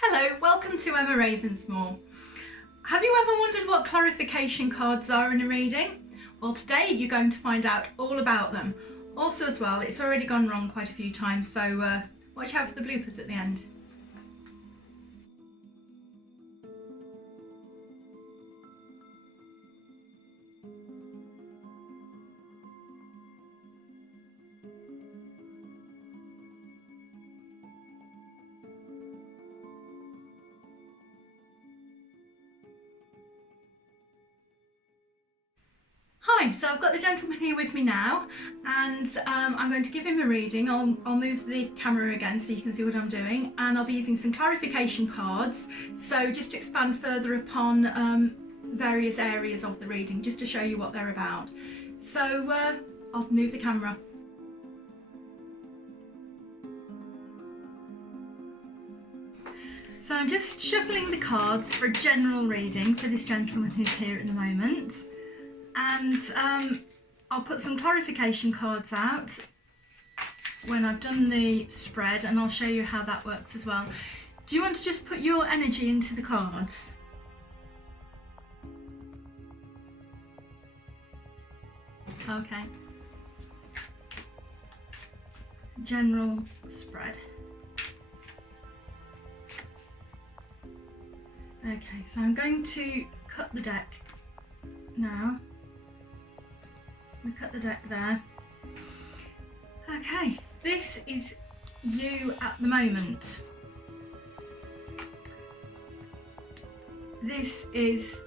Hello, welcome to Emma Ravensmore. Have you ever wondered what clarification cards are in a reading? Well, today you're going to find out all about them. Also as well, it's already gone wrong quite a few times, so watch out for the bloopers at the end. Hi, so I've got the gentleman here with me now, and I'm going to give him a reading. I'll move the camera again so you can see what I'm doing, and I'll be using some clarification cards, so just to expand further upon various areas of the reading, just to show you what they're about. So I'll move the camera. So I'm just shuffling the cards for a general reading for this gentleman who's here at the moment. And I'll put some clarification cards out when I've done the spread, and I'll show you how that works as well. Do you want to just put your energy into the cards? Okay. General spread. Okay, so I'm going to cut the deck now. We cut the deck there. Okay, this is you at the moment. This is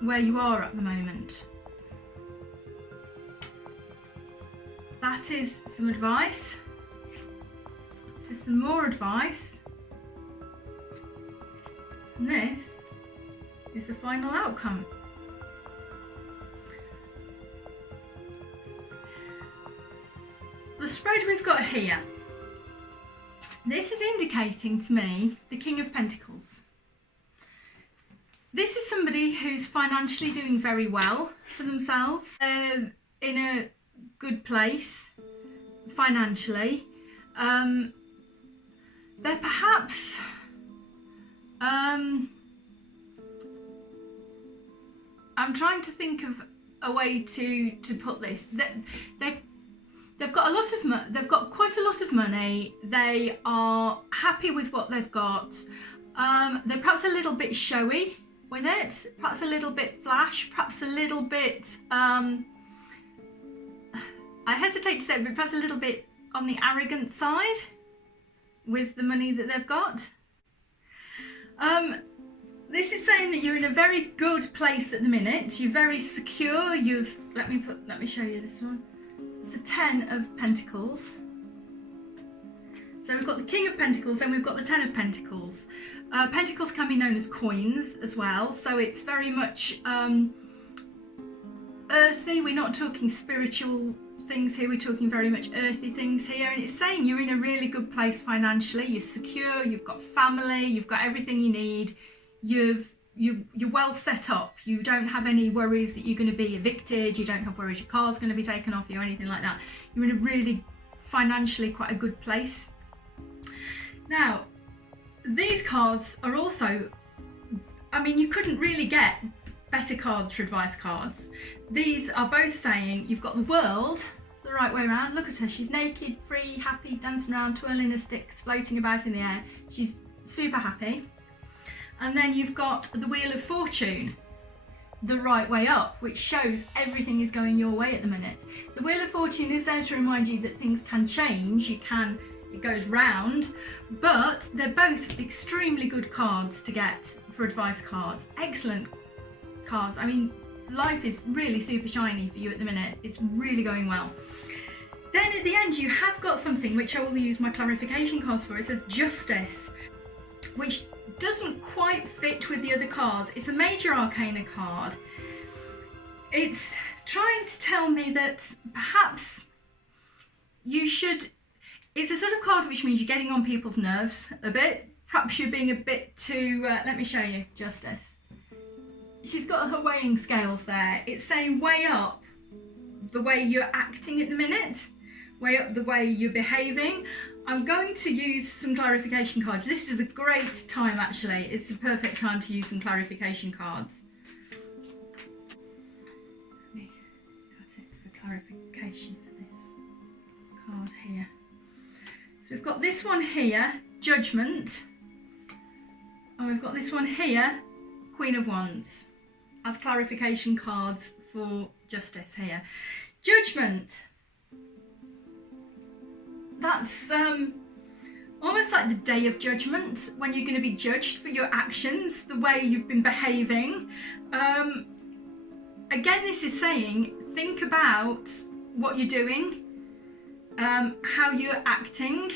where you are at the moment. That is some advice. This is some more advice. And this is the final outcome. The spread we've got here, this is indicating to me the King of Pentacles. This is somebody who's financially doing very well for themselves. They're in a good place financially. They're perhaps I'm trying to think of a way to put this. They've got they've got quite a lot of money. They are happy with what they've got. They're perhaps a little bit showy with it, perhaps a little bit flash, perhaps a little bit, I hesitate to say it, but perhaps a little bit on the arrogant side with the money that they've got. This is saying that you're in a very good place at the minute. You're very secure. Let me show you this one. It's the 10 of Pentacles. So we've got the King of Pentacles, then we've got the 10 of Pentacles. Pentacles can be known as coins as well, so it's very much earthy. We're not talking spiritual things here, we're talking very much earthy things here, and it's saying you're in a really good place financially. You're secure, you've got family, you've got everything you need, you're well set up. You don't have any worries that you're going to be evicted, you don't have worries your car's going to be taken off you or anything like that. You're in a really financially quite a good place. Now, these cards are also, I mean, you couldn't really get better cards for advice cards. These are both saying you've got the world the right way around. Look at her, she's naked, free, happy, dancing around, twirling her sticks, floating about in the air. She's super happy. And then you've got the Wheel of Fortune the right way up, which shows everything is going your way at the minute. The Wheel of Fortune is there to remind you that things can change, it goes round, but they're both extremely good cards to get for advice cards. Excellent cards. I mean, life is really super shiny for you at the minute. It's really going well. Then at the end you have got something which I will use my clarification cards for. It says Justice, which doesn't quite fit with the other cards. It's a major arcana card. It's trying to tell me that perhaps you should, it's a sort of card which means you're getting on people's nerves a bit. Perhaps you're being a bit too, let me show you, Justice. She's got her weighing scales there. It's saying weigh up the way you're acting at the minute, weigh up the way you're behaving. I'm going to use some clarification cards. This is a great time, actually. It's the perfect time to use some clarification cards. Let me cut it for clarification for this card here. So we've got this one here, Judgment, and we've got this one here, Queen of Wands, as clarification cards for justice here. Judgment. That's almost like the day of judgment, when you're going to be judged for your actions, the way you've been behaving. Again, this is saying, think about what you're doing, how you're acting.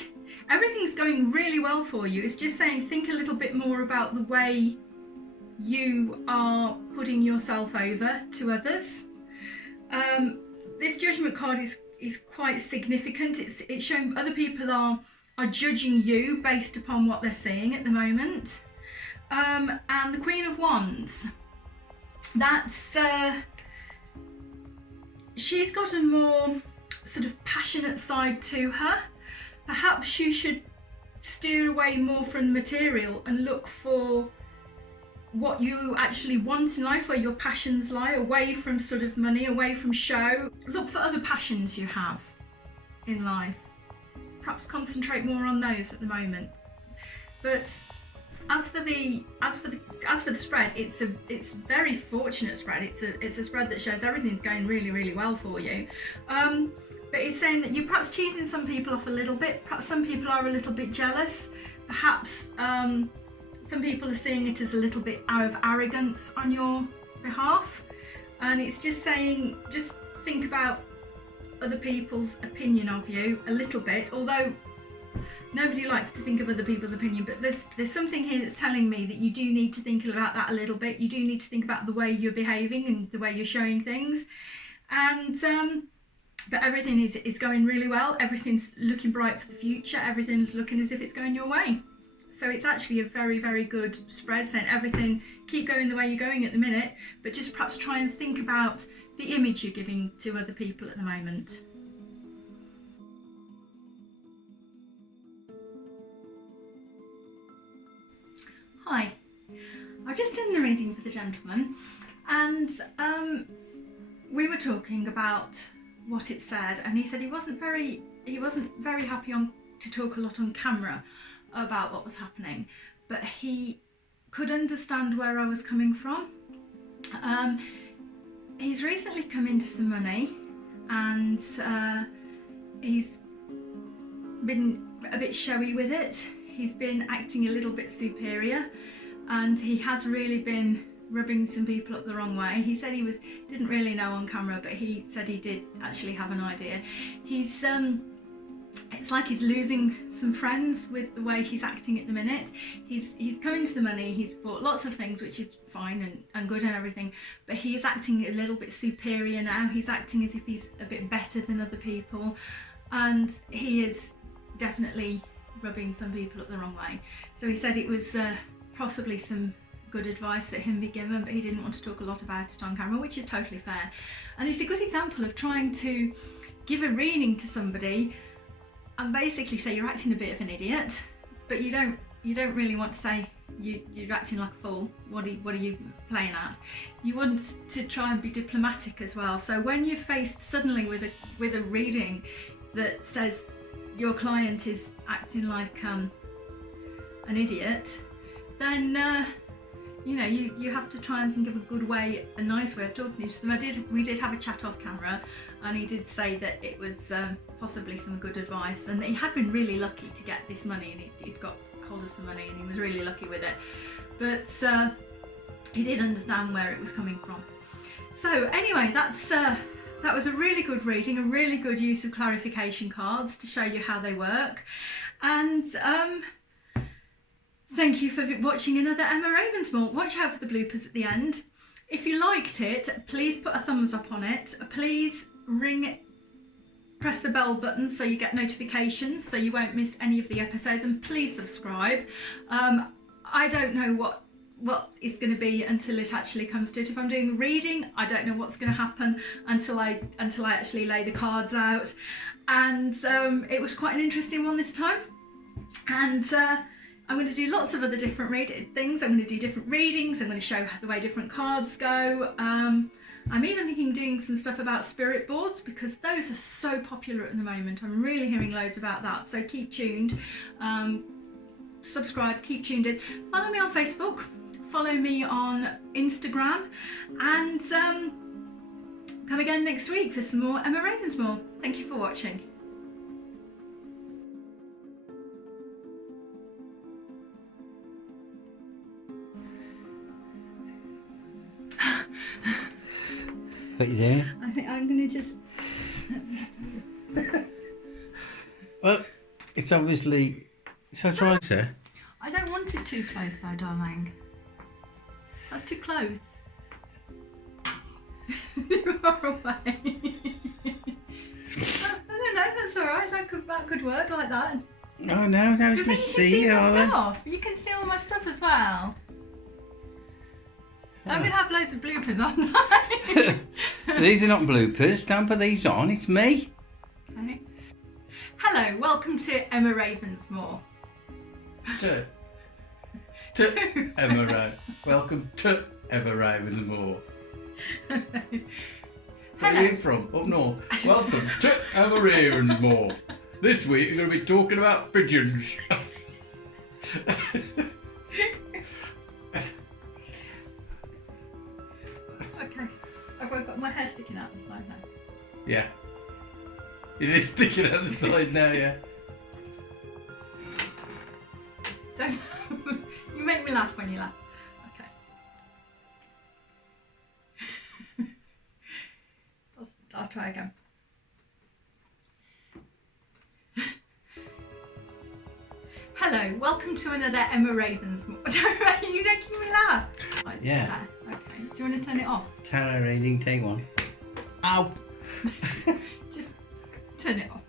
Everything's going really well for you. It's just saying, think a little bit more about the way you are putting yourself over to others. This judgment card is quite significant. It's showing other people are judging you based upon what they're seeing at the moment. And the Queen of Wands, that's she's got a more sort of passionate side to her. Perhaps you should steer away more from the material and look for what you actually want in life, where your passions lie, away from sort of money, away from show. Look for other passions you have in life. Perhaps concentrate more on those at the moment. But as for the spread, it's a very fortunate spread. It's a spread that shows everything's going really, really well for you. But it's saying that you're perhaps cheesing some people off a little bit. Perhaps some people are a little bit jealous. Perhaps some people are seeing it as a little bit out of arrogance on your behalf. And it's just saying, just think about other people's opinion of you a little bit, although nobody likes to think of other people's opinion, but there's something here that's telling me that you do need to think about that a little bit. You do need to think about the way you're behaving and the way you're showing things. And but everything is going really well. Everything's looking bright for the future. Everything's looking as if it's going your way. So it's actually a very, very good spread, saying everything, keep going the way you're going at the minute, but just perhaps try and think about the image you're giving to other people at the moment. Hi, I've just done the reading for the gentleman, and we were talking about what it said, and he said he wasn't very happy to talk a lot on camera about what was happening, but he could understand where I was coming from. He's recently come into some money, and he's been a bit showy with it. He's been acting a little bit superior, and he has really been rubbing some people up the wrong way. He said he didn't really know on camera, but he said he did actually have an idea. He's it's like he's losing some friends with the way he's acting at the minute. He's come into the money, he's bought lots of things, which is fine and good and everything, but he is acting a little bit superior now. He's acting as if he's a bit better than other people, and he is definitely rubbing some people up the wrong way. So he said it was possibly some good advice that him be given, but he didn't want to talk a lot about it on camera, which is totally fair. And it's a good example of trying to give a reading to somebody and basically say you're acting a bit of an idiot, but you don't really want to say you're acting like a fool. What are you playing at? You want to try and be diplomatic as well. So when you're faced suddenly with a reading that says your client is acting like an idiot, then you have to try and think of a good way, a nice way of talking to them. We did have a chat off camera, and he did say that it was possibly some good advice, and that he had been really lucky to get this money, and he'd got hold of some money, and he was really lucky with it. But he did understand where it was coming from. So anyway, that was a really good reading, a really good use of clarification cards to show you how they work. And thank you for watching another Emma Ravensmore. Watch out for the bloopers at the end. If you liked it, please put a thumbs up on it. Please press the bell button so you get notifications, so you won't miss any of the episodes, and please subscribe. I don't know what it's going to be until it actually comes to it. If I'm doing a reading, I don't know what's going to happen until I actually lay the cards out. and it was quite an interesting one this time. And I'm going to do lots of other different things. I'm going to do different readings. I'm going to show the way different cards go. I'm even thinking doing some stuff about spirit boards, because those are so popular at the moment. I'm really hearing loads about that. So keep tuned. Subscribe, keep tuned in. Follow me on Facebook. Follow me on Instagram. And come again next week for some more Emma Ravensmore. Thank you for watching. What you doing? I think I'm going to just... Well, it's obviously... So try to... I don't want it too close though, darling. That's too close. You are away. I don't know, that's alright. That could work like that. Oh no, I was You going to see my all that. stuff. You can see all my stuff as well. I'm going to have loads of bloopers, aren't I? These are not bloopers. Don't put these on. It's me. Okay. Hello, welcome to Emma Ravensmore. To Emma Ravensmore. Welcome to Emma Ravensmore. Where are you from? Up north. Welcome to Emma Ravensmore. This week we're going to be talking about pigeons. Okay. Have I got my hair sticking out the side now? Yeah. Is it sticking out the side now, yeah? Don't. You make me laugh when you laugh. Okay. I'll try again. Hello, welcome to another Emma Ravensmore. You're making me laugh. Right, Yeah. there. Okay. Do you want to turn it off? Tarot reading, take one. Ow! Just turn it off.